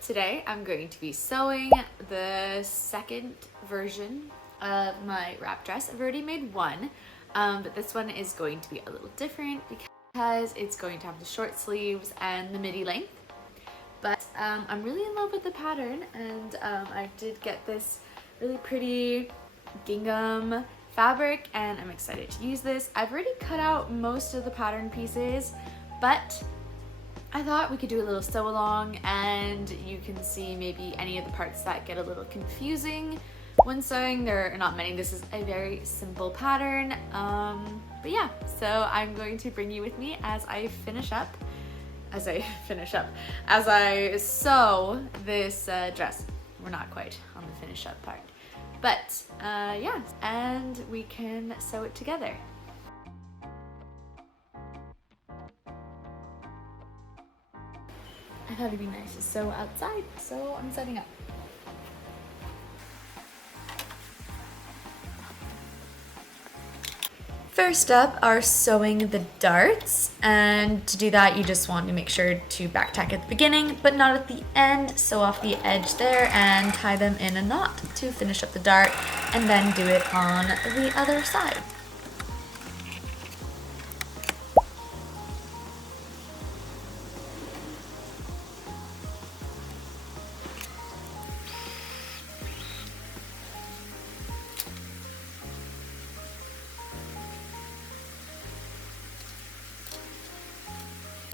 today I'm going to be sewing the second version of my wrap dress. I've already made one, but this one is going to be a little different because it's going to have the short sleeves and the midi length. But I'm really in love with the pattern, and I did get this really pretty gingham fabric and I'm excited to use this. I've already cut out most of the pattern pieces, but I thought we could do a little sew along and you can see maybe any of the parts that get a little confusing when sewing. There are not many. This is a very simple pattern, but yeah, so I'm going to bring you with me as I sew this dress. We're not quite on the finish up part, but yeah, and we can sew it together. I thought it'd be nice to sew outside, so I'm setting up. First up are sewing the darts, and to do that you just want to make sure to back tack at the beginning but not at the end. Sew off the edge there and tie them in a knot to finish up the dart, and then do it on the other side.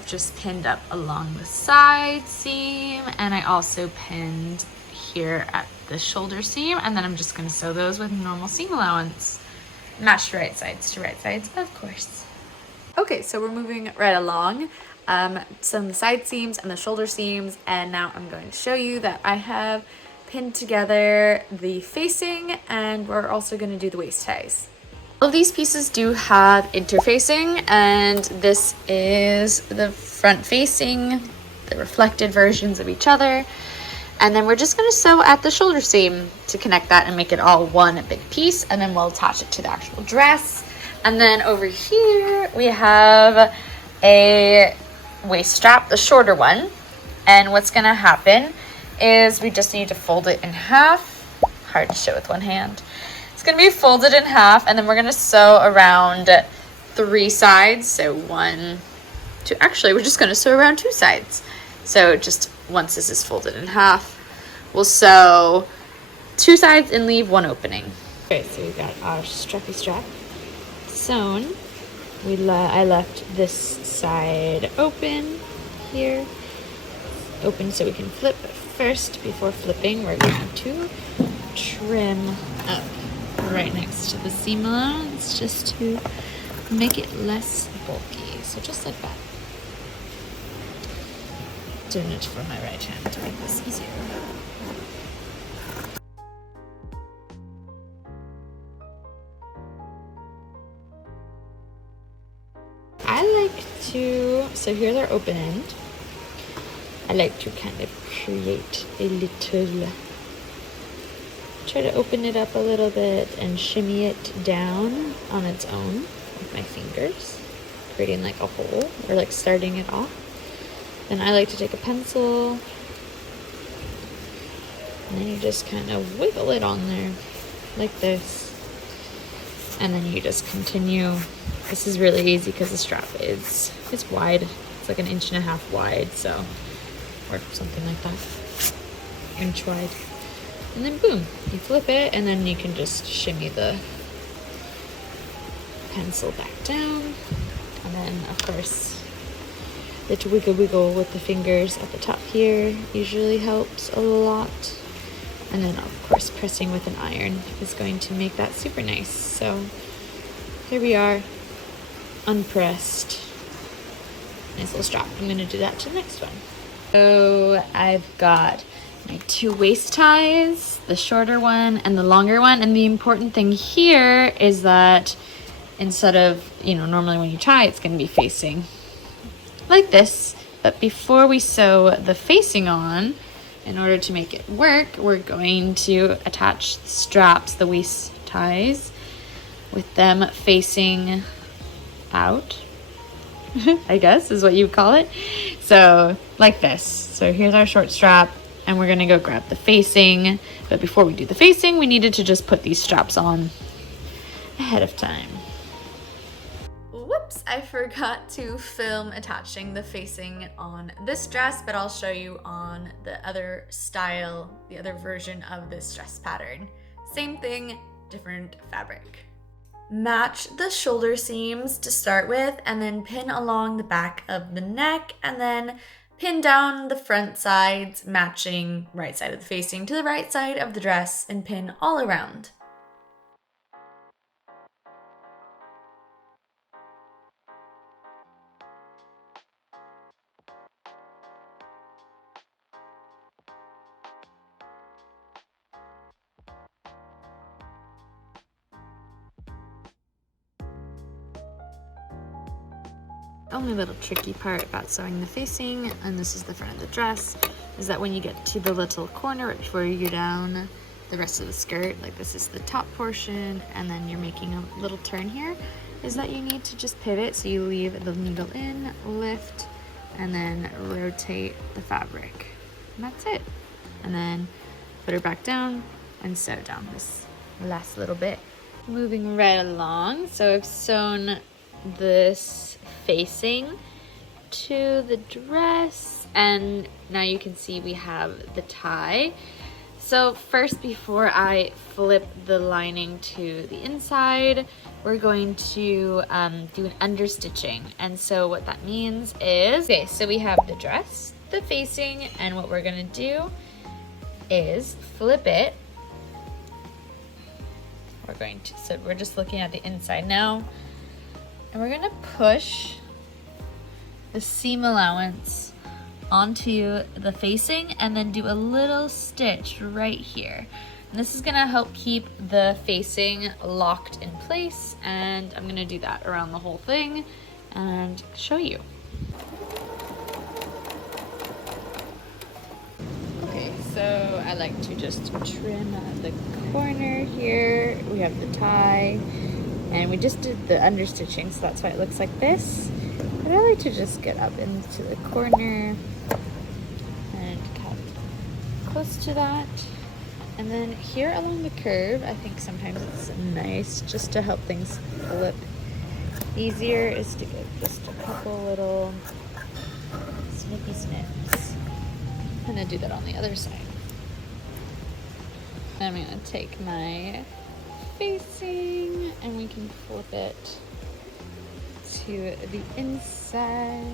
Just pinned up along the side seam, and I also pinned here at the shoulder seam, and then I'm just going to sew those with normal seam allowance. Match right sides to right sides, of course. Okay, so we're moving right along. Some the side seams and the shoulder seams, and now I'm going to show you that I have pinned together the facing, and we're also going to do the waist ties. All of these pieces do have interfacing, and this is the front facing, the reflected versions of each other, and then we're just going to sew at the shoulder seam to connect that and make it all one big piece, and then we'll attach it to the actual dress. And then over here we have a waist strap, the shorter one, and what's going to happen is we just need to fold it in half. Hard to show with one hand. It's going to be folded in half, and then we're going to sew around 3 sides. So 1, 2, actually we're just going to sew around 2 sides. So just once this is folded in half, we'll sew 2 sides and leave 1 opening. Okay, so we've got our strappy strap sewn. I left this side open here, open so we can flip. But first, before flipping, we're going to trim up right next to the seam allowance just to make it less bulky. So just like that. Doing it for my right hand to make this easier. So here's our open end. I like to kind of create a little, try to open it up a little bit and shimmy it down on its own with my fingers, creating like a hole, or like starting it off. Then I like to take a pencil, and then you just kind of wiggle it on there like this, and then you just continue. This is really easy because the strap is wide. It's like 1.5 inches wide, so, or something like that, inch wide. And then boom, you flip it, and then you can just shimmy the pencil back down. And then of course the wiggle with the fingers at the top here usually helps a lot. And then of course pressing with an iron is going to make that super nice. So here we are, unpressed. Nice little strap. I'm going to do that to the next one. So I've got my 2 waist ties, the shorter one and the longer one. And the important thing here is that instead of, normally when you tie, it's going to be facing like this. But before we sew the facing on, in order to make it work, we're going to attach the straps, the waist ties, with them facing out, I guess is what you would call it. So like this. So here's our short strap, and we're gonna go grab the facing. But before we do the facing, we needed to just put these straps on ahead of time. Whoops, I forgot to film attaching the facing on this dress, but I'll show you on the other style, the other version of this dress pattern. Same thing, different fabric. Match the shoulder seams to start with, and then pin along the back of the neck, and then pin down the front sides, matching right side of the facing to the right side of the dress, and pin all around. Only little tricky part about sewing the facing, and this is the front of the dress, is that when you get to the little corner right before you go down the rest of the skirt, like this is the top portion, and then you're making a little turn here, is that you need to just pivot. So you leave the needle in, lift, and then rotate the fabric. And that's it. And then put her back down and sew down this last little bit. Moving right along, so I've sewn this facing to the dress, and now you can see we have the tie. So first, before I flip the lining to the inside, we're going to do an understitching. And so what that means is, okay, so we have the dress, the facing, and what we're gonna do is flip it. So we're just looking at the inside now. And we're gonna push the seam allowance onto the facing and then do a little stitch right here. And this is gonna help keep the facing locked in place, and I'm gonna do that around the whole thing and show you. Okay, so I like to just trim the corner here. We have the tie. And we just did the understitching, so that's why it looks like this. But I like to just get up into the corner and cut close to that. And then here along the curve, I think sometimes it's nice just to help things flip easier, is to give just a couple little snippy snips. I'm gonna do that on the other side. I'm gonna take my facing and we can flip it to the inside.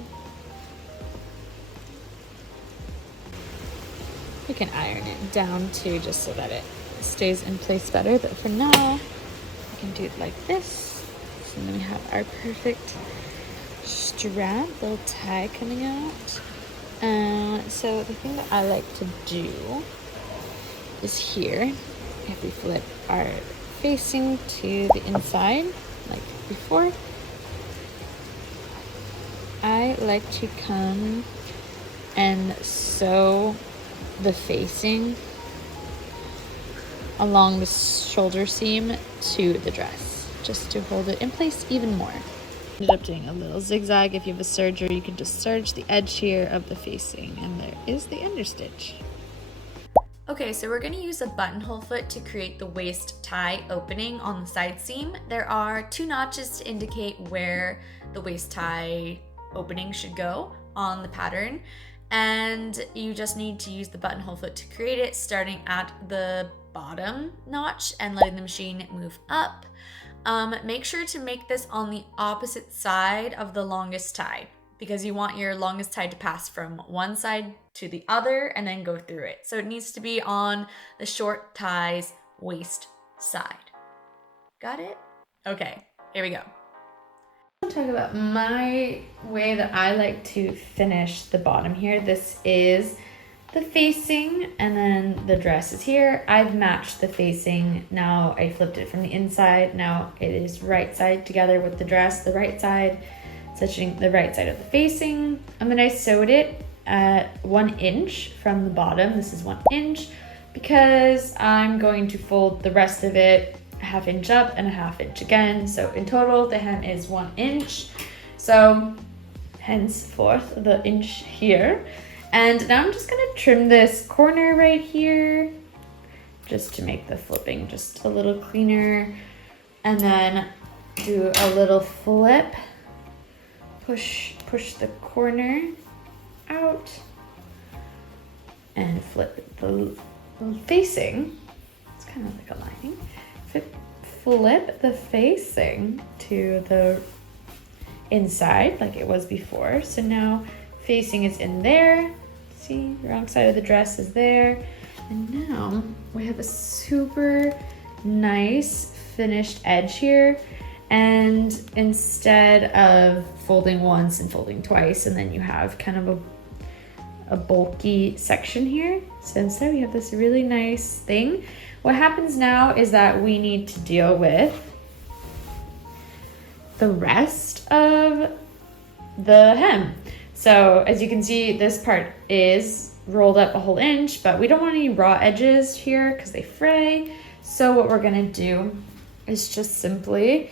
We can iron it down too, just so that it stays in place better, but for now we can do it like this. So then we have our perfect strap, little tie coming out. So the thing that I like to do is here, if we flip our facing to the inside like before, I like to come and sew the facing along the shoulder seam to the dress, just to hold it in place even more. Ended up doing a little zigzag. If you have a serger, you can just serge the edge here of the facing, and there is the understitch. Okay, so we're going to use a buttonhole foot to create the waist tie opening on the side seam. There are 2 notches to indicate where the waist tie opening should go on the pattern, and you just need to use the buttonhole foot to create it, starting at the bottom notch and letting the machine move up. Make sure to make this on the opposite side of the longest tie, because you want your longest tie to pass from one side to the other and then go through it. So it needs to be on the short tie's waist side. Got it? Okay, here we go. I'll talk about my way that I like to finish the bottom here. This is the facing, and then the dress is here. I've matched the facing. Now I flipped it from the inside. Now it is right side together with the dress, the right side, stitching the right side of the facing. And then I sewed it at 1 inch from the bottom. This is 1 inch because I'm going to fold the rest of it 1/2 inch up and 1/2 inch again. So in total, the hem is 1 inch. So henceforth the inch here. And now I'm just gonna trim this corner right here just to make the flipping just a little cleaner. And then do a little flip, push the corner out and flip the facing. It's kind of like a lining. Flip the facing to the inside like it was before. So now facing is in there. See, the wrong side of the dress is there. And now we have a super nice finished edge here. And instead of folding once and folding twice, and then you have kind of a bulky section here. So instead we have this really nice thing. What happens now is that we need to deal with the rest of the hem. So as you can see, this part is rolled up a whole inch, but we don't want any raw edges here because they fray. So what we're gonna do is just simply,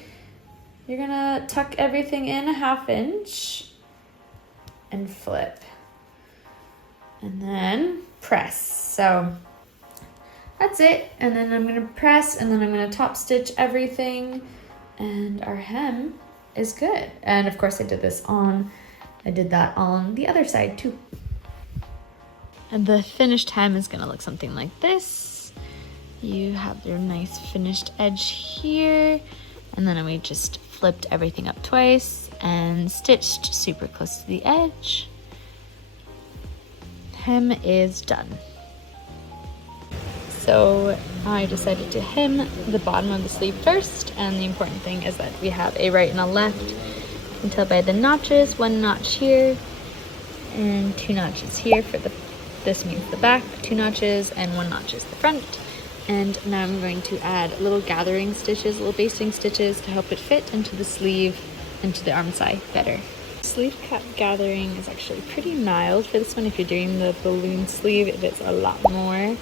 you're gonna tuck everything in a 1/2 inch and flip. And then press. So that's it. And then I'm gonna press, and then I'm gonna top stitch everything, and our hem is good. And of course I did that on the other side too. And the finished hem is gonna look something like this. You have your nice finished edge here, and then we just flipped everything up twice and stitched super close to the edge. Hem is done. So I decided to hem the bottom of the sleeve first, and the important thing is that we have a right and a left. You can tell by the notches, 1 notch here and 2 notches here for this means the back, 2 notches, and 1 notch is the front. And now I'm going to add little gathering stitches, little basting stitches to help it fit into the sleeve, into the arm side better. Sleeve cap gathering is actually pretty mild for this one. If you're doing the balloon sleeve, it is a lot more.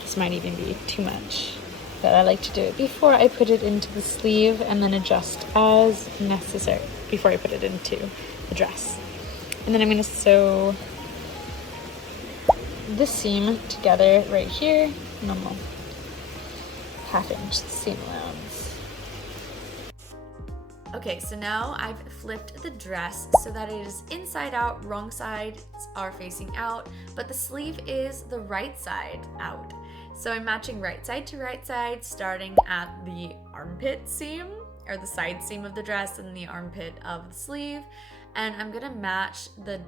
This might even be too much, but I like to do it before I put it into the sleeve and then adjust as necessary before I put it into the dress. And then I'm going to sew this seam together right here, normal 1/2 inch seam allowance. Okay, so now I've flipped the dress so that it is inside out, wrong sides are facing out, but the sleeve is the right side out. So I'm matching right side to right side, starting at the armpit seam, or the side seam of the dress, and the armpit of the sleeve. And I'm gonna match the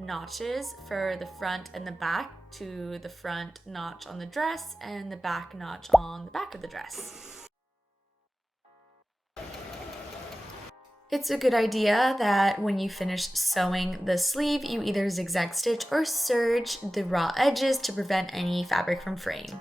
notches for the front and the back to the front notch on the dress and the back notch on the back of the dress. It's a good idea that when you finish sewing the sleeve, you either zigzag stitch or serge the raw edges to prevent any fabric from fraying.